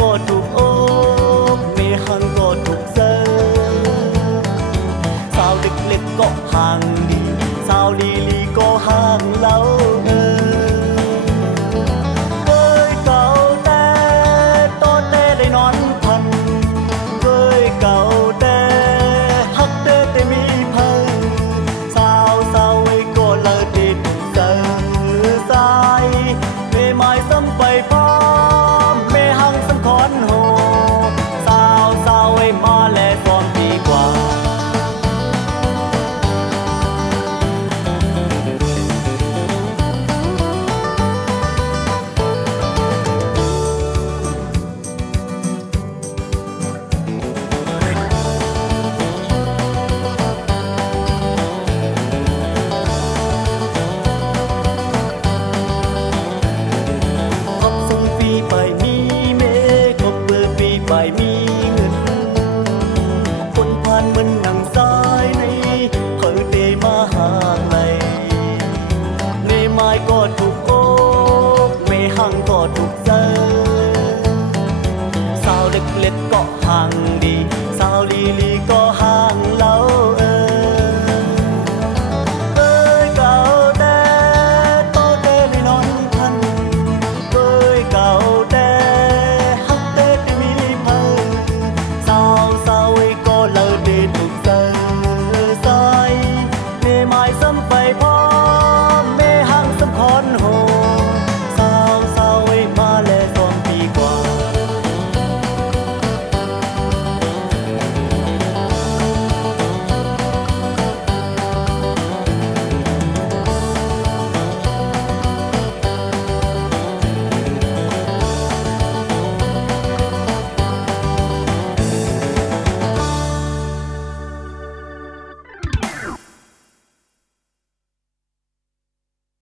ก็ถูกโอ้ไม่ห่างก็ถูกเจอสาวเล็กๆก็ห่างดีสาวลีลีก็ห่างเล่าเคยเก่าแต่โตแต่ได้นอนพันเคยเก่าแต่ฮักแต่มีพันสาวไว้ก็เลิศติดเจอสายไม่หมายซ้ำไปพอไม่ห่างซ้ำคอนโหสาวไว้มาแลซ้อมดีกว่าไปมีเงินคนผ่านเหมือนหนังสายในเคยเตมาห่างไหลในไม้ก็ถูกโอ้ไม่ห่างก็ถูกเจอสาวเล็กๆก็ห่างดีสาวลีลีก็ห่างเล่าเคยเก่าแต่โตแต่ได้นอนพันเคยเก่าแต่ไปพอ